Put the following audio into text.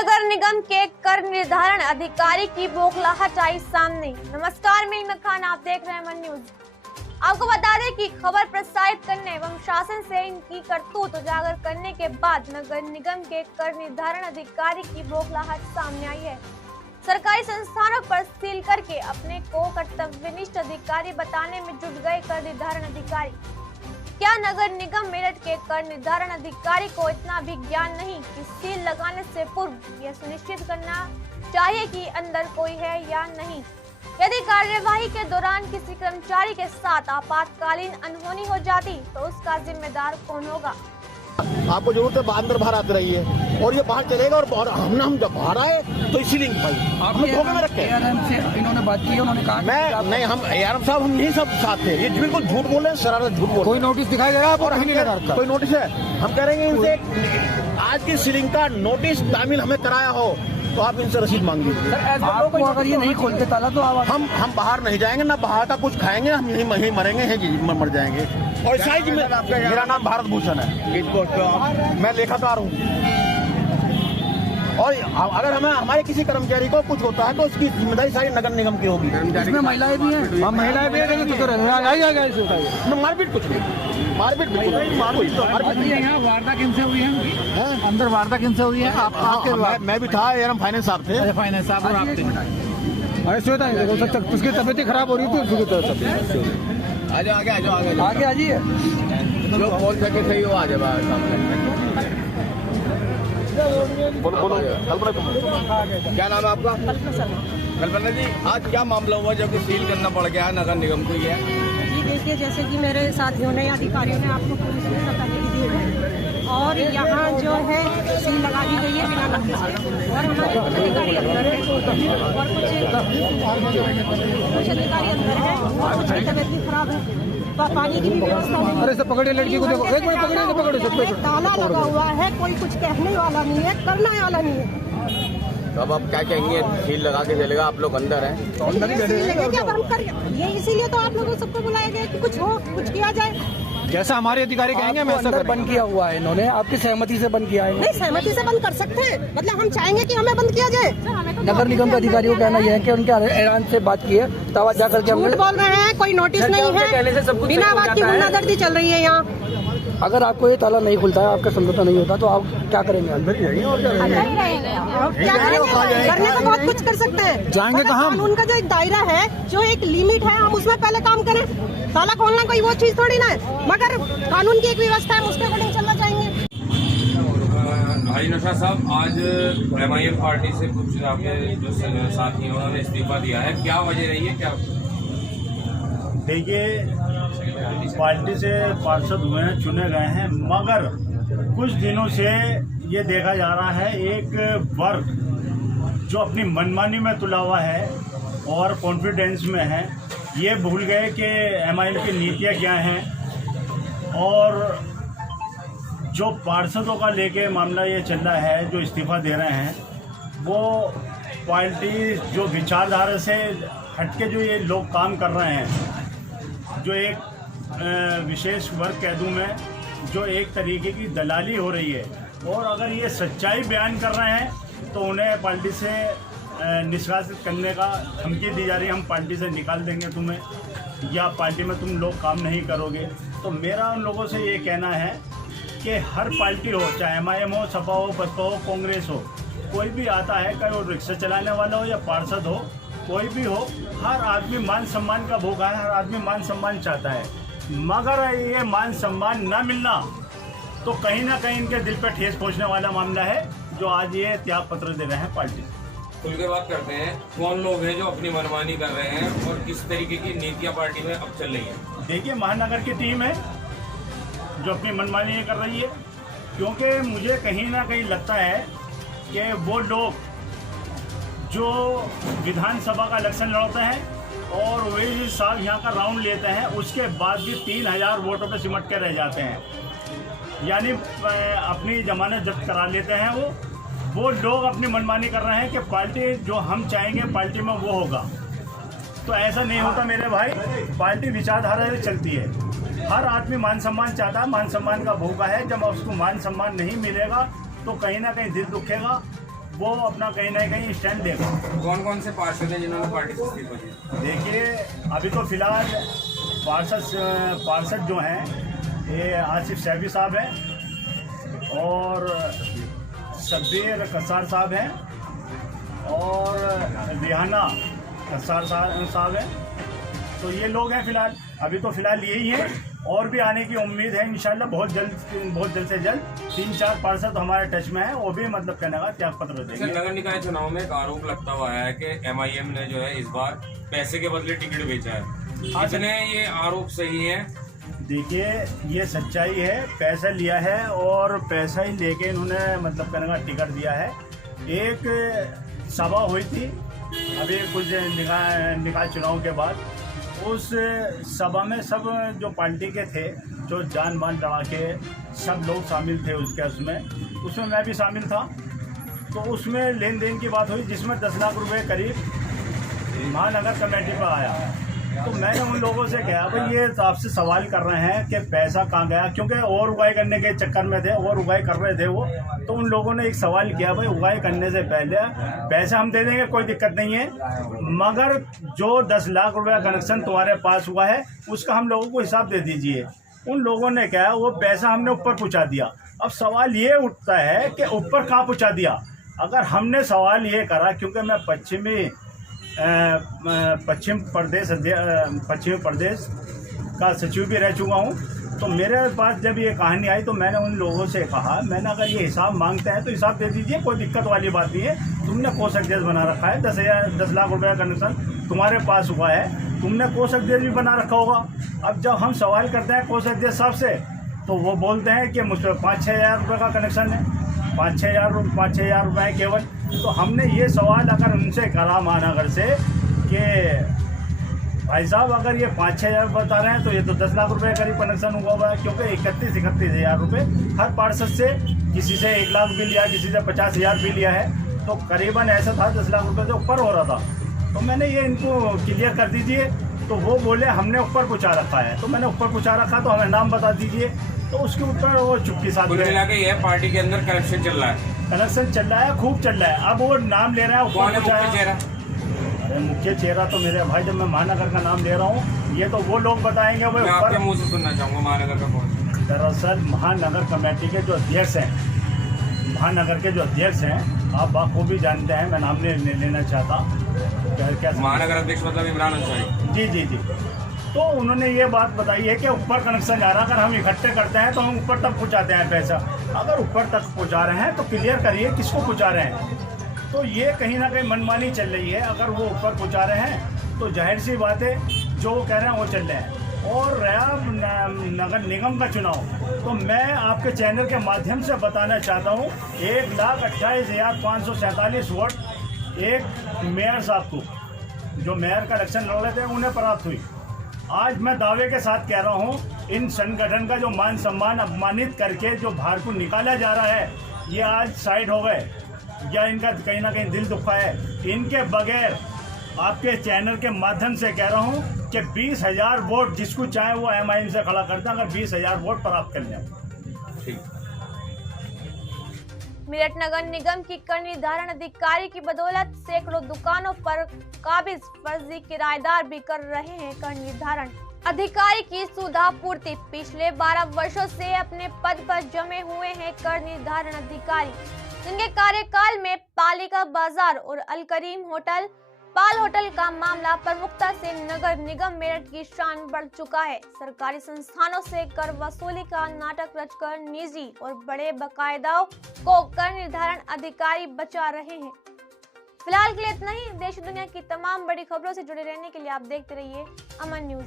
नगर निगम के कर निर्धारण अधिकारी की बौखलाहट आई सामने। नमस्कार, मैं इमरान खान, आप देख रहे हैं वन न्यूज। आपको बता दें कि खबर प्रसारित करने एवं शासन से इनकी करतूत उजागर करने के बाद नगर निगम के कर निर्धारण अधिकारी की बौखलाहट सामने आई है। सरकारी संस्थानों पर सील करके अपने को कर्तव्यनिष्ठ अधिकारी बताने में जुट गए कर निर्धारण अधिकारी। क्या नगर निगम मेरठ के कर निर्धारण अधिकारी को इतना भी ज्ञान नहीं कि सील लगाने से पूर्व यह सुनिश्चित करना चाहिए कि अंदर कोई है या नहीं? यदि कार्यवाही के दौरान किसी कर्मचारी के साथ आपातकालीन अनहोनी हो जाती तो उसका जिम्मेदार कौन होगा? आपको जरूरत है अंदर बाहर आते रहिए और ये बाहर चलेगा और हम जब बाहर आए तो इसी लिंक भाई हमें धोखे में रखे। इन्होंने बात की, उन्होंने कहा मैं नहीं, हम ARM साहब हम यही सब साथ थे। ये बिल्कुल झूठ बोल रहे हैं, शरारत झूठ बोल। कोई नोटिस दिखाई दे रहा है और हम कोई नोटिस है? हम कह रहे हैं इनसे आज की सीलिंग का नोटिस तामील हमें कराया हो तो आप इनसे रसीद मांग लीजिए। आपको अगर ये नहीं खोलते ताला तो हम बाहर नहीं जाएंगे, ना बाहर का कुछ खाएंगे, हम यही मरेंगे, यही मर जाएंगे। और साइज में मेरा नाम भारत भूषण है, मैं लेखाकार हूँ। और अगर हमारे किसी कर्मचारी को कुछ होता है तो उसकी जिम्मेदारी सारी नगर निगम की होगी। इसमें महिलाएं भी हैं, हम महिलाएं भी हैं। मारपीट कुछ नहीं, मारपीट यहाँ वारदात किनसे हुई है? अंदर वारदात किनसे हुई है? आपके मैं भी था, ARM फाइनेंस साहब थे। फाइनेंस साहब और आप थे। ऐसे होता है, उसकी तबीयत खराब हो रही थी। आ जाओ आगे आगे आ जाइए, जो बोल सके सही हो, आ जाए। बोलो। क्या नाम है आपका? कल्पना जी, आज क्या मामला हुआ जब सील करना पड़ गया है नगर निगम को? ये जी देखिए, जैसे कि मेरे साथियों ने अधिकारियों ने आपको पूरी सुविधा पहले भी दी है और यहाँ जो है सील लगा दी गई है बिना नोटिस के। और हमारे कुछ अधिकारी अंदर है और कुछ अधिकारी अंदर है और कुछ की तबीयत भी खराब है। पानी की भी व्यवस्था नहीं। अरे सब पकड़े लड़की को, देखो एक मिनट पकड़े। ताला लगा हुआ है, कोई कुछ कहने वाला नहीं है, करने वाला नहीं है। तो अब आप क्या कहेंगे? सील लगा के चलेगा, आप लोग अंदर हैं। ये इसीलिए तो आप लोगों सबको बुलाया गया कि कुछ हो, कुछ किया जाए। जैसा हमारे अधिकारी कहेंगे मैं ऐसा बंद किया हुआ है। इन्होंने आपकी सहमति से बंद किया है? नहीं, सहमति से बंद कर सकते हैं, मतलब हम चाहेंगे कि हमें बंद किया जाए। नगर निगम के अधिकारियों का कहना यह है कि उनके ऐलान से बात की है, तब जाकर के झूठ बोल रहे हैं, कोई नोटिस नहीं है, बिना बात की गुंडागर्दी चल रही है यहाँ। अगर आपको ये ताला नहीं खुलता है, आपका समझौता नहीं होता तो आप क्या करेंगे? अंदर ही रहेंगे और क्या करेंगे? करने को बहुत कुछ कर सकते हैं। जाएंगे कहाँ? कानून का जो एक दायरा है, जो एक लिमिट है, हम उसमें पहले काम करें। ताला खोलना कोई वो चीज थोड़ी ना है, मगर कानून की एक व्यवस्था है, उसके अकॉर्डिंग चलना चाहेंगे। भाई नशा साहब, आज MIM पार्टी से कुछ आपके जो साथी हैं उन्होंने इस्तीफा दिया है, क्या वजह रही है? क्या देखिए, पार्टी से पार्षद हुए हैं, चुने गए हैं, मगर कुछ दिनों से ये देखा जा रहा है एक वर्ग जो अपनी मनमानी में तुला हुआ है और कॉन्फिडेंस में है, ये भूल गए कि MIM की नीतियाँ क्या हैं। और जो पार्षदों का लेके मामला ये चल रहा है, जो इस्तीफा दे रहे हैं, वो पार्टी जो विचारधारा से हटके जो ये लोग काम कर रहे हैं, जो एक विशेष वर्ग कह दूँ मैं, जो एक तरीके की दलाली हो रही है। और अगर ये सच्चाई बयान कर रहे हैं तो उन्हें पार्टी से निष्कासित करने का धमकी दी जा रही है, हम पार्टी से निकाल देंगे तुम्हें, या पार्टी में तुम लोग काम नहीं करोगे। तो मेरा उन लोगों से ये कहना है कि हर पार्टी हो, चाहे MIM हो, सपा हो, बसपा हो, कांग्रेस हो, कोई भी आता है, चाहे वो रिक्शा चलाने वाला हो या पार्षद हो, कोई भी हो, हर आदमी मान सम्मान का भोगा है, हर आदमी मान सम्मान चाहता है। मगर ये मान सम्मान न मिलना तो कहीं ना कहीं इनके दिल पे ठेस पहुंचने वाला मामला है, जो आज ये त्याग पत्र दे रहे हैं पार्टी। खुल के बात करते हैं, कौन लोग हैं जो अपनी मनमानी कर रहे हैं और किस तरीके की नीतियां पार्टी में अब चल रही है? देखिए, महानगर की टीम है जो अपनी मनमानी कर रही है, क्योंकि मुझे कहीं ना कहीं लगता है कि वो लोग जो विधानसभा का इलेक्शन लड़ते हैं और वही साल यहाँ का राउंड लेते हैं, उसके बाद भी 3000 वोटों पे सिमट के रह जाते हैं, यानी अपनी जमानत जब्त करा लेते हैं। वो लोग अपनी मनमानी कर रहे हैं कि पार्टी जो हम चाहेंगे पार्टी में वो होगा। तो ऐसा नहीं होता मेरे भाई, पार्टी विचारधारा से चलती है। हर आदमी मान सम्मान चाहता है, मान सम्मान का भूखा है। जब उसको मान सम्मान नहीं मिलेगा तो कहीं ना कहीं दिल दुखेगा, वो अपना कहीं ना कहीं स्टैंड देगा। कौन कौन से पार्षद हैं जिन्होंने पार्टी से इस्तीफा दिया? देखिए, अभी तो फिलहाल पार्षद जो हैं ये आसिफ सैफी साहब हैं और शब्बीर कसार साहब हैं और रिहाना कसार साहब हैं। तो ये लोग हैं फिलहाल, अभी तो फिलहाल यही हैं और भी आने की उम्मीद है इंशाल्लाह बहुत जल्द से जल्द 3-4 पार्षद हमारे टच में है, वो भी मतलब कहने का त्याग पत्र देंगे। नगर निकाय चुनाव में एक आरोप लगता हुआ है कि MIM ने जो है इस बार पैसे के बदले टिकट बेचा है, कितने ये आरोप सही है? देखिए, ये सच्चाई है, पैसा लिया है और पैसा ही लेके इन्होंने मतलब कहने का टिकट दिया है। एक सभा हुई थी अभी कुछ निकाय चुनाव के बाद, उस सभा में सब जो पार्टी के थे, जो जान माल लड़ा के सब लोग शामिल थे उसमें मैं भी शामिल था। तो उसमें लेन देन की बात हुई जिसमें 10 लाख रुपए करीब महानगर कमेटी पर आया। तो मैंने उन लोगों से कहा भाई ये आपसे सवाल कर रहे हैं कि पैसा कहाँ गया, क्योंकि और उगाई करने के चक्कर में थे और उगाई कर रहे थे वो। तो उन लोगों ने एक सवाल किया भाई उगाई करने से पहले पैसा हम दे देंगे, कोई दिक्कत नहीं है, मगर जो 10 लाख रुपये का कनेक्शन तुम्हारे पास हुआ है उसका हम लोगों को हिसाब दे दीजिए। उन लोगों ने कहा वो पैसा हमने ऊपर पहुँचा दिया। अब सवाल ये उठता है कि ऊपर कहाँ पहुँचा दिया। अगर हमने सवाल ये करा, क्योंकि मैं पश्चिम प्रदेश का सचिव भी रह चुका हूँ, तो मेरे पास जब ये कहानी आई तो मैंने उन लोगों से कहा, मैंने अगर ये हिसाब मांगते हैं तो हिसाब दे दीजिए, कोई दिक्कत वाली बात नहीं है। तुमने कोष अध्यक्ष बना रखा है, 10 लाख रुपये का कनेक्शन तुम्हारे पास हुआ है, तुमने कोष अध्यक्ष भी बना रखा होगा। अब जब हम सवाल करते हैं कोष अध्यक्ष साहब से तो वो बोलते हैं कि मुझ पर 5-6 हज़ार रुपये का कनेक्शन है, 5-6 हज़ार रुपये केवल। तो हमने ये सवाल अगर उनसे करा महानगर से कि भाई साहब अगर ये 5-6 हज़ार बता रहे हैं तो ये तो 10 लाख रुपए करीब कनेक्शन हुआ है, क्योंकि 31-31 हज़ार रुपये हर पार्षद से, किसी से 1 लाख भी लिया, किसी से 50 हज़ार भी लिया है, तो करीबन ऐसा था 10 लाख रुपये से ऊपर हो रहा था। तो मैंने ये इनको क्लियर कर दीजिए, तो वो बोले हमने ऊपर पहुँचा रखा है। तो मैंने ऊपर पहुँचा रखा तो हमें नाम बता दीजिए, तो उसके ऊपर वो चुप्पी साथ ये पार्टी के अंदर करप्शन चल रहा है, कनेक्शन चल रहा है, खूब चल रहा है। अब वो नाम ले रहा है ऊपर। अरे मुख्य चेहरा तो मेरे भाई, जब मैं महानगर का नाम ले रहा हूँ ये तो वो लोग बताएंगे। वो आपके मुंह से सुनना चाहूँगा महानगर का कौन? दरअसल महानगर कमेटी के जो अध्यक्ष हैं, महानगर के जो अध्यक्ष हैं, आप बखूबी जानते हैं, मैं नाम नहीं लेना चाहता। क्या महानगर अध्यक्ष मतलब इमरान अंसारी? जी। तो उन्होंने ये बात बताई है कि ऊपर कनेक्शन जा रहा है, अगर हम इकट्ठे करते हैं तो हम ऊपर तक पहुँचाते हैं पैसा। अगर ऊपर तक पहुँचा रहे हैं तो क्लियर करिए किसको पहुँचा रहे हैं। तो ये कहीं ना कहीं मनमानी चल रही है। अगर वो ऊपर पहुँचा रहे हैं तो जाहिर सी बात है जो वो कह रहे हैं वो चल रहे हैं। और रहा नगर निगम का चुनाव, तो मैं आपके चैनल के माध्यम से बताना चाहता हूँ 1,28,547 वोट एक मेयर साहब को, जो मेयर का इलेक्शन लड़ रहे थे, उन्हें प्राप्त हुई। आज मैं दावे के साथ कह रहा हूँ इन संगठन का जो मान सम्मान अपमानित करके जो बाहर को निकाला जा रहा है, ये आज साइड हो गए या इनका कहीं ना कहीं दिल दुखा है। इनके बगैर आपके चैनल के माध्यम से कह रहा हूँ कि 20,000 वोट जिसको चाहे वो MIM से खड़ा करता, अगर 20,000 वोट प्राप्त कर लें। मेरठ नगर निगम की कर निर्धारण अधिकारी की बदौलत सैकड़ों दुकानों पर काबिज फर्जी किराएदार भी कर रहे हैं कर निर्धारण अधिकारी की सुधा पूर्ति। पिछले 12 वर्षों से अपने पद पर जमे हुए हैं कर निर्धारण अधिकारी, जिनके कार्यकाल में पालिका बाजार और अल करीम होटल, पाल होटल का मामला प्रमुखता से नगर निगम मेरठ की शान बढ़ चुका है। सरकारी संस्थानों से कर वसूली का नाटक रचकर निजी और बड़े बकायदाओं को कर निर्धारण अधिकारी बचा रहे हैं। फिलहाल के लिए इतना ही। देश दुनिया की तमाम बड़ी खबरों से जुड़े रहने के लिए आप देखते रहिए अमन न्यूज।